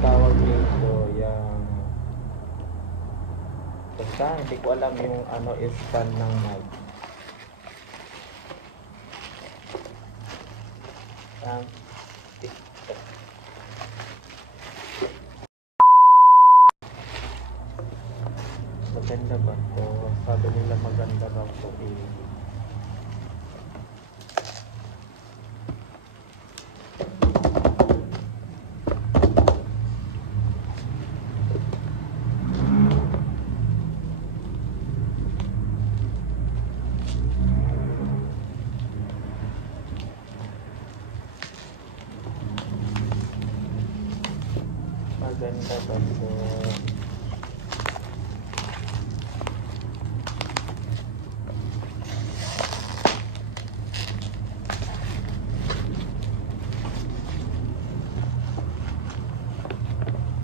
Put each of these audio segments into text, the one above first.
tawag dito, yung basta hindi ko alam yung ano is stand ng mic. Maganda ba to? Sabi nila maganda raw to eh. Maganda ba to?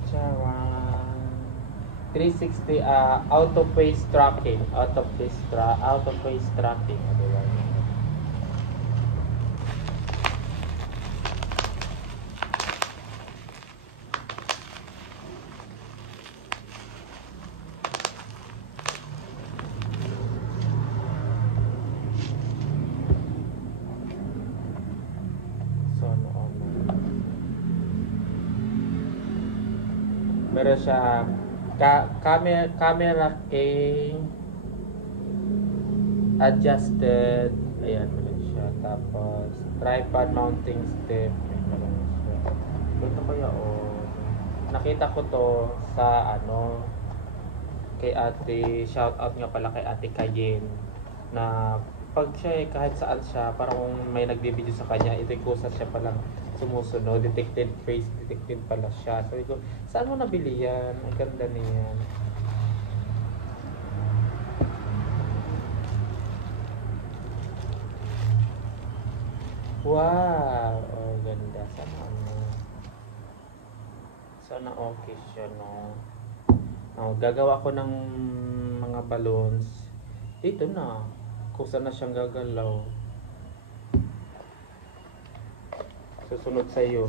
Charan. 360 auto face tracking, auto face tracking, diba? Meron siya camera key adjusted, ayan, meron siya. Tapos tripod mounting step, meron siya. Ito kaya nakita ko to sa ano kay ate, shout out nga pala kay ate Kayen, na pag siya kahit saan siya, parang may nagbibideo sa kanya, ito yung kusa siya palang sumusunod, detected face, detected pala siya. So ito, saan mo nabili yan? Ang ganda niyan. Wow! Oh, ganda. Sana okay siya, no? Gagawa ko ng mga balloons. Dito na. Kung saan na siyang gagalaw. Susunod sa iyo.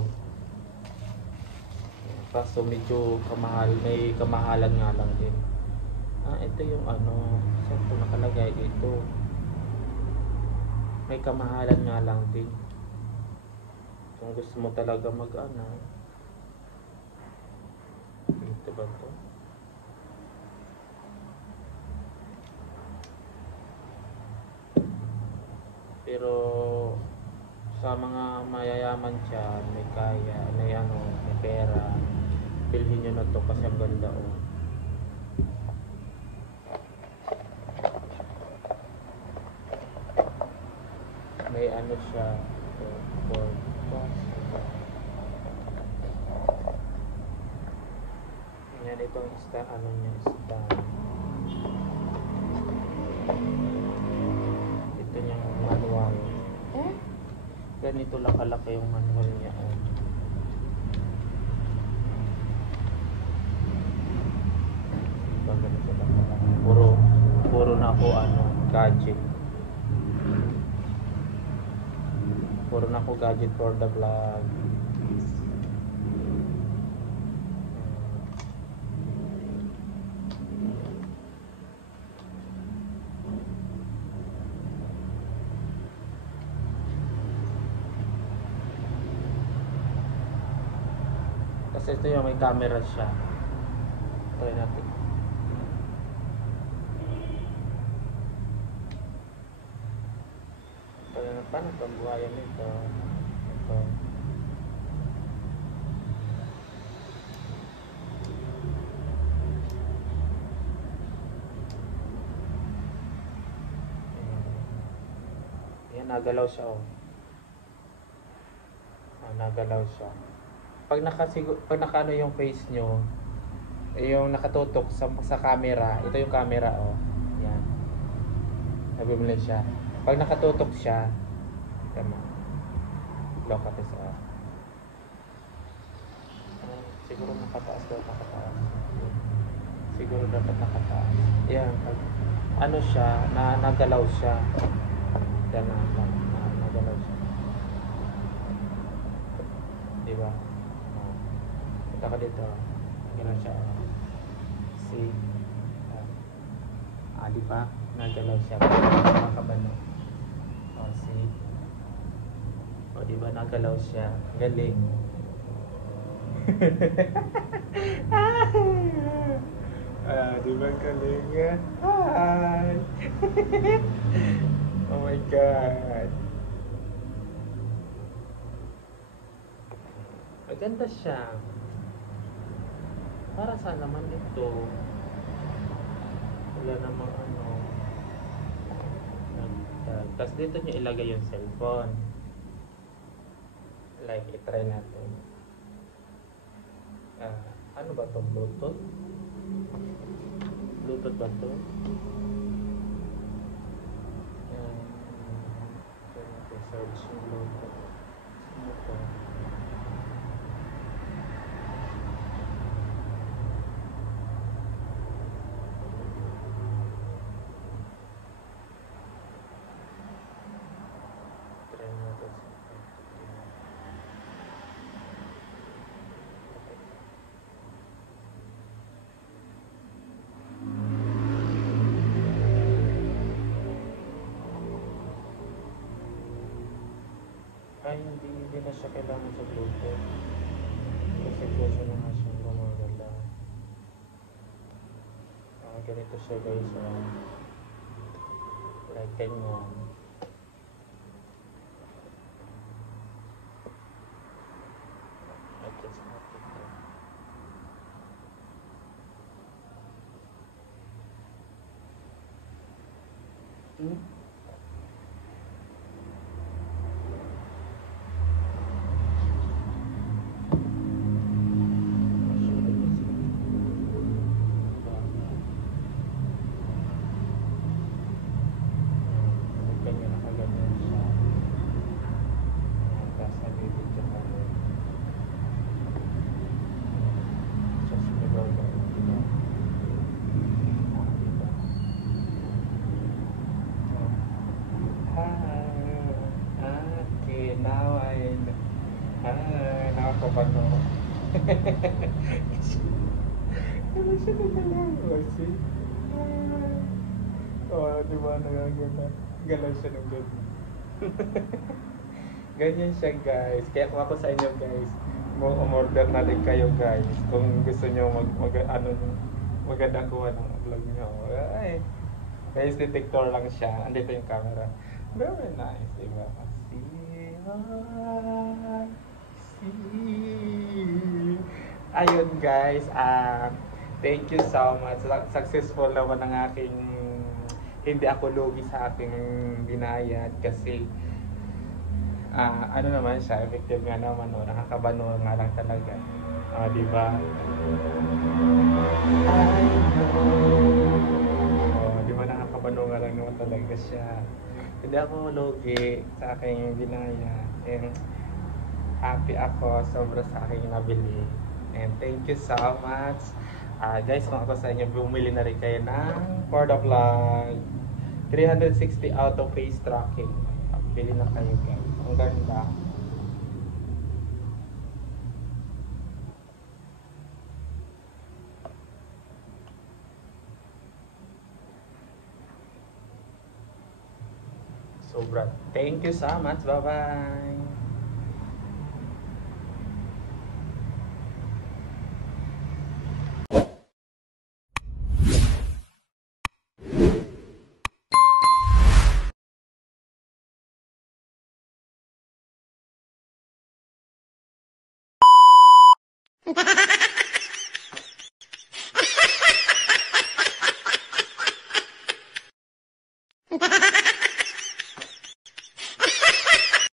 Kaso medyo kamahal, may kamahalan nga lang din. Ito yung ano, saan ito nakalagay dito? May kamahalan nga lang din. Kung gusto mo talaga mag-ano. Ito ba ito? Pero sa mga mayayaman dyan, may kaya, may pera, bilhin nyo na to kasi ang ganda may ano siya for yan, itong stand, stand, ito yung manual. Ganito lang kalaki yung manual niya. Ganito lang kalaki. Puro na ako gadget. Puro na ako gadget for the vlog. Kasi ito yung may camera siya. Try natin. Paano itong buhayan nito? Ito. Ayan, nagalaw siya nagalaw siya. Pag nakaano yung face nyo, yung nakatutok sa camera, ito yung camera yan. Nabibili siya. Pag nakatutok siya, tama. Lock at isa. Siguro nakataas daw, siguro dapat nakataas. Yan, ano siya, nagalaw siya. Yan nagalaw siya. Diba? Punta ka dito. Gano'n siya. See? Di ba? Nagalaw siya. Makabano. See? Di ba? Nagalaw siya. Galing. Di ba galing yan? Hi! Oh my God. Maganda siya. Para saan naman ito? Wala namang ano. Tapos dito nyo ilagay yung cellphone. Like, itry natin. Ano ba ito? Bluetooth? Bluetooth ba ito? Search yung Bluetooth. Ano ito? Ay, hindi na siya kailangan sa Bluetooth. Kasi pwede na nga siyang gumagala. Ganito siya guys. Like ganyan. Adjust natin ito. Nakakabano. Ano siya nagalaw? See? Di ba nagagala? Galaw siya ng ganyan. Ganyan siya guys. Kaya kung ako sa inyo guys, umorder na din kayo guys. Kung gusto nyo maganda kuha ng vlog nyo. Ay, guys, detector lang siya. Andito yung camera. Very nice, diba? Ayun guys, thank you so much. Successful naman ang aking, hindi ako lugi sa aking binayad kasi ano naman siya, effective nga naman, nakakabano nga lang talaga. Di ba? Di ba nakakabano nga lang naman talaga siya. Hindi ako lugi sa aking binayad. And happy ako sobra sa aking nabili. And thank you so much. Guys, kung ako sa inyo, bumili na rin kayo ng for the vlog 360 auto face tracking. Bili na kayo guys. Ang ganda. Sobra. Thank you so much. Bye-bye. Ha ha ha!